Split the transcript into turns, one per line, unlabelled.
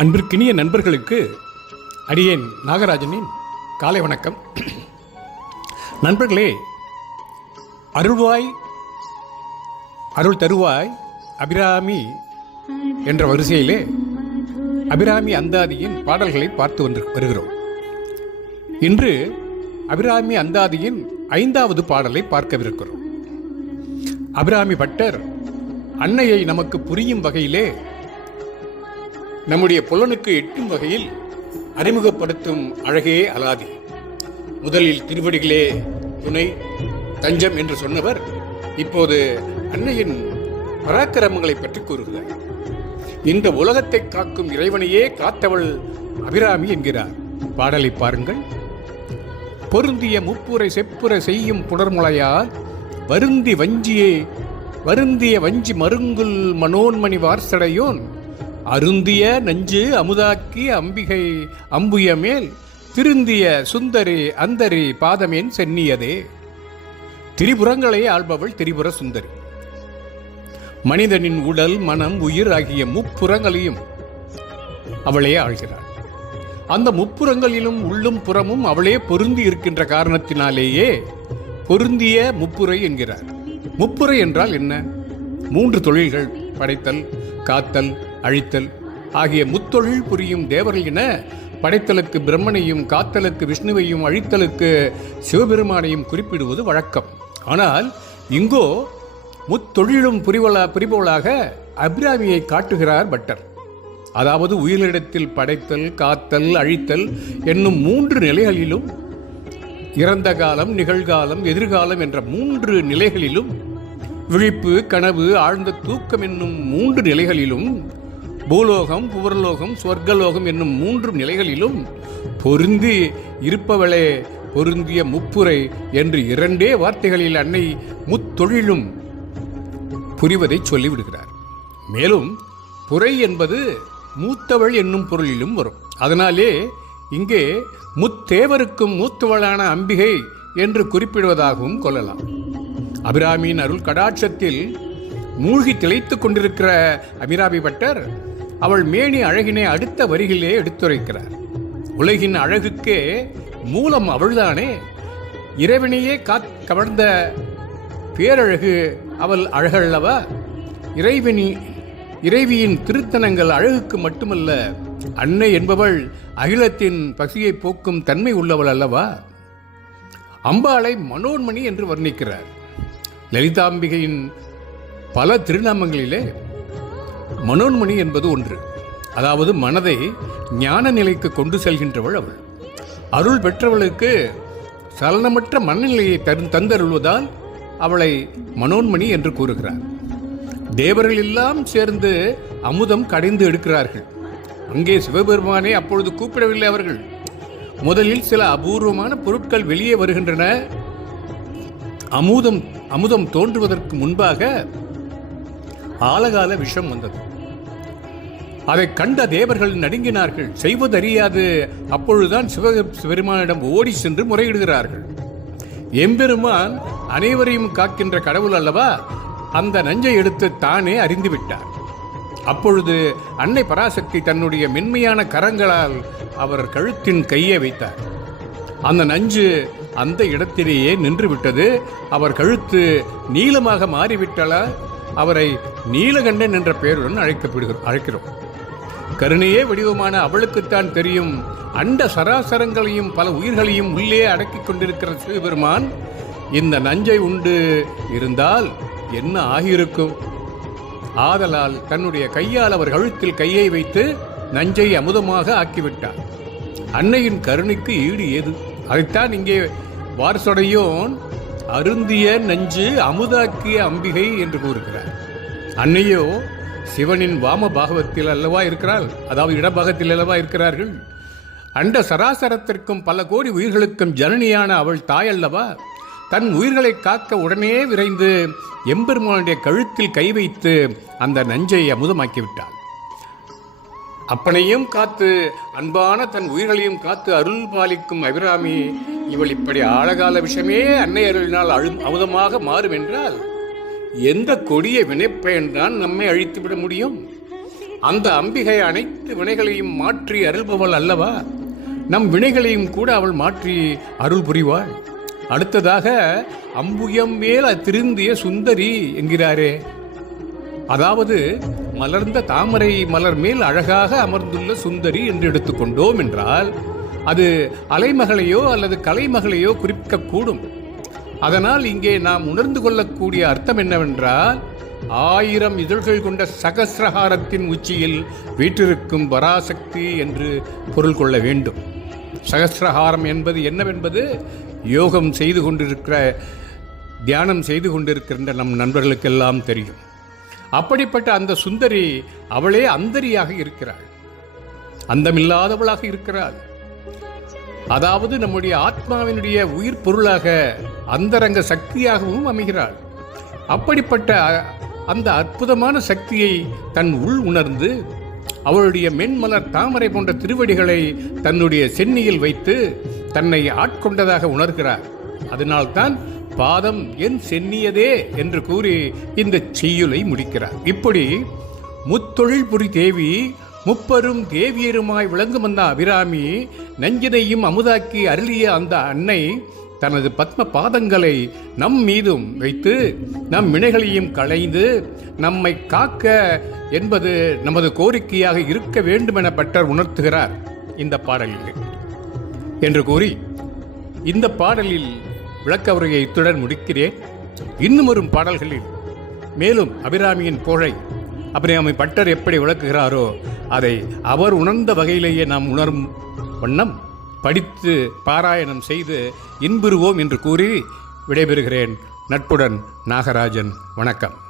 அன்பிற்கினிய நண்பர்களுக்கு அடியேன் நாகராஜனின் காலை வணக்கம். நண்பர்களே அருள்வாய் அருள் தருவாய் அபிராமி என்ற வரிசையிலே அபிராமி அந்தாதியின் பாடல்களை பார்த்து வந்து வருகிறோம். இன்று அபிராமி அந்தாதியின் ஐந்தாவது பாடலை பார்க்கவிருக்கிறோம். அபிராமி பட்டர் அன்னையை நமக்கு புரியும் வகையிலே நம்முடைய புலனுக்கு எட்டும் வகையில் அறிமுகப்படுத்தும் அழகே அலாதி. முதலில் திருவடிகளே துணை தஞ்சம் என்று சொன்னவர் இப்போது அன்னையின் பராக்கிரமங்களை பற்றி கூறுகிறார். இந்த உலகத்தை காக்கும் இறைவனையே காத்தவள் அபிராமி என்கிறார். பாடலை பாருங்கள். பொருந்திய முப்புரை செப்புரை செய்யும் புனர்முளையால் வருந்தி வஞ்சியே வருந்திய வஞ்சி மருங்குல் மனோன்மணி வார்சடையோன் அருந்திய நஞ்சு அமுதாக்கி அம்பிகை அம்புய மேல் திருந்திய சுந்தரி அந்தரி பாதமேன் சென்னியதே. திரிபுரங்களை ஆள்பவள் திரிபுர சுந்தரி. மனிதனின் உடல் மனம் உயிர் ஆகிய முப்புறங்களையும் அவளே ஆள்கிறாள். அந்த முப்புறங்களிலும் உள்ளும் புறமும் அவளே பொருந்தி இருக்கின்ற காரணத்தினாலேயே பொருந்திய முப்புரை என்கிறார். முப்புரை என்றால் என்ன? மூன்று தொழில்கள் படைத்தல் காத்தல் அழித்தல் ஆகிய முத்தொழில் புரியும் தேவர்கள் என படைத்தலுக்கு பிரம்மனையும் காத்தலுக்கு விஷ்ணுவையும் அழித்தலுக்கு சிவபெருமானையும் குறிப்பிடுவது வழக்கம். ஆனால் இங்கோ முத்தொழிலும் புரிவலா புரிபவளாக அபிராமியை காட்டுகிறார் பட்டர். அதாவது உயிரிடத்தில் படைத்தல் காத்தல் அழித்தல் என்னும் மூன்று நிலைகளிலும் இறந்த காலம் நிகழ்காலம் எதிர்காலம் என்ற மூன்று நிலைகளிலும் விழிப்பு கனவு ஆழ்ந்த தூக்கம் என்னும் மூன்று நிலைகளிலும் பூலோகம் புவர்லோகம் சொர்க்கலோகம் என்னும் மூன்று நிலைகளிலும் பொருந்தி இருப்பவளே பொருந்திய முப்புரை என்று இரண்டே வார்த்தைகளில் அன்னை முத்தொழிலும் புரிவதை சொல்லிவிடுகிறார். மேலும் புரை என்பது மூத்தவள் என்னும் பொருளிலும் வரும். அதனாலே இங்கே முத்தேவருக்கும் மூத்தவளான அம்பிகை என்று குறிப்பிடுவதாகவும் கொள்ளலாம். அபிராமியின் அருள் கடாட்சத்தில் மூழ்கி திளைத்துக் கொண்டிருக்கிற அபிராமி பட்டர் அவள் மேனி அழகினை அடுத்த வரிகளிலே எடுத்துரைக்கிறார். உலகின் அழகுக்கே மூலம் அவள்தானே. இறைவனையே காத் கவர்ந்த பேரழகு அவள் அழகல்லவா? இறைவனி இறைவியின் திருத்தனங்கள் அழகுக்கு மட்டுமல்ல அன்னை என்பவள் அகிலத்தின் பசியை போக்கும் தன்மை உள்ளவள் அல்லவா? அம்பாளை மனோன்மணி என்று வர்ணிக்கிறார். லலிதாம்பிகையின் பல திருநாமங்களிலே மனோன்மணி என்பது ஒன்று. அதாவது மனதை ஞான நிலைக்கு கொண்டு செல்கின்றவள் அவள். அருள் பெற்றவளுக்கு சலனமற்ற மனநிலையை தரு தந்தருள்வதால் அவளை மனோன்மணி என்று கூறுகிறார். தேவர்கள் எல்லாம் சேர்ந்து அமுதம் கடைந்து எடுக்கிறார்கள். அங்கே சிவபெருமானே அப்பொழுது கூப்பிடவில்லை அவர்கள். முதலில் சில அபூர்வமான பொருட்கள் வெளியே வருகின்றன. அமுதம் அமுதம் தோன்றுவதற்கு முன்பாக ஆலகால விஷம் வந்தது. அதை கண்ட தேவர்கள் நடுங்கினார்கள். செய்வதறியாது. அப்பொழுதுதான் சிவ பெருமானிடம் ஓடி சென்று முறையிடுகிறார்கள். எம்பெருமான் அனைவரையும் காக்கின்ற கடவுள் அல்லவா? அந்த நஞ்சை எடுத்து தானே அறிந்து விட்டார். அப்பொழுது அன்னை பராசக்தி தன்னுடைய மென்மையான கரங்களால் அவர் கழுத்தின் கையை வைத்தார். அந்த நஞ்சு அந்த இடத்திலேயே நின்று விட்டது. அவர் கழுத்து நீளமாக மாறிவிட்டலா அவரை நீலகண்டன் என்ற பெயருடன் அழைக்கப்படுகிறோம் அழைக்கிறோம். கருணையே வடிவமான அவளுக்குத்தான் தெரியும். அண்ட சராசரங்களையும் பல உயிர்களையும் உள்ளே அடக்கிக் கொண்டிருக்கிற சிவபெருமான் இந்த நஞ்சை உண்டு இருந்தால் என்ன ஆகியிருக்கும்? ஆதலால் தன்னுடைய கையால் அவர் கழுத்தில் கையை வைத்து நஞ்சை அமுதமாக ஆக்கிவிட்டார். அன்னையின் கருணைக்கு ஈடு ஏது? அதைத்தான் இங்கே வாரசொடையோன் அருந்திய நஞ்சு அமுதாக்கிய அம்பிகை என்று கூறுகிறார். அன்னையோ சிவனின் வாம பாகவத்தில் அல்லவா இருக்கிறாள்? அதாவது இடபாகத்தில் அல்லவா இருக்கிறார்கள்? அண்ட சராசரத்திற்கும் பல கோடி உயிர்களுக்கும் ஜனனியான அவள் தாய் அல்லவா? தன் உயிர்களை காக்க உடனே விரைந்து எம்பெருமானுடைய கழுத்தில் கை வைத்து அந்த நஞ்சை அமுதமாக்கி விட்டாள் அப்பனையும் காத்து அன்பான தன் உயிர்களையும் காத்து அருள் பாலிக்கும் அபிராமி இவள் இப்படி ஆழகால விஷயமே அன்னை அருளினால் அழு அமுதமாக மாறும் என்றால் எந்த கொடிய வினைப்பயன்தான் நம்மை அழித்துவிட முடியும்? அந்த அம்பிகை அனைத்து வினைகளையும் மாற்றி அருள்பவள் அல்லவா? நம் வினைகளையும் கூட அவள் மாற்றி அருள் புரிவாள். அடுத்ததாக அம்புயம் மேல் திருந்திய சுந்தரி என்கிறாரே. அதாவது மலர்ந்த தாமரை மலர் மேல் அழகாக அமர்ந்துள்ள சுந்தரி என்று எடுத்துக்கொண்டோம் என்றால் அது அலைமகளையோ அல்லது கலைமகளையோ குறிக்கக்கூடும். அதனால் இங்கே நாம் உணர்ந்து கொள்ளக்கூடிய அர்த்தம் என்னவென்றால் ஆயிரம் இதழ்கள் கொண்ட சகசிரஹாரத்தின் உச்சியில் வீற்றிருக்கும் பராசக்தி என்று பொருள் கொள்ள வேண்டும். சகசிரஹாரம் என்பது என்னவென்பது யோகம் செய்து கொண்டிருக்கிற தியானம் செய்து கொண்டிருக்கின்ற நம் நண்பர்களுக்கெல்லாம் தெரியும். அப்படிப்பட்ட அந்த சுந்தரி அவளே அந்தரியாக இருக்கிறாள். அந்தமில்லாதவளாக இருக்கிறாள். அதாவது நம்முடைய ஆத்மாவினுடைய உயிர் பொருளாக அந்தரங்க சக்தியாகவும் அமைகிறாள். அப்படிப்பட்ட அந்த அற்புதமான சக்தியை தன் உள் உணர்ந்து அவளுடைய மென்மலர் தாமரை போன்ற திருவடிகளை தன்னுடைய சென்னியில் வைத்து தன்னை ஆட்கொண்டதாக உணர்கிறார். அதனால்தான் பாதம் என் சென்னியதே என்று கூறி இந்த செய்யுளை முடிக்கிறார். இப்படி முத்தொழில் புரி தேவி முப்பெரும் தேவியருமாய் விளங்கும் அந்த அபிராமி நஞ்சினையும் அமுதாக்கி அருளிய அந்த அன்னை தனது பத்ம பாதங்களை நம் மீதும் வைத்து நம் வினைகளையும் களைந்து நம்மை காக்க என்பது நமது கோரிக்கையாக இருக்க வேண்டும் என பட்டர் உணர்த்துகிறார். இந்த பாடலில். என்று கூறி இந்த பாடலில் விளக்க உரையை இத்துடன் முடிக்கிறேன். இன்னும் வரும் பாடல்களில் மேலும் அபிராமியின் புகழை அபிராமி பட்டர் எப்படி விளக்குகிறாரோ அதை அவர் உணர்ந்த வகையிலேயே நாம் உணரும் வண்ணம் படித்து பாராயணம் செய்து இன்புறுவோம் என்று கூறி விடைபெறுகிறேன். நட்புடன் நாகராஜன் வணக்கம்.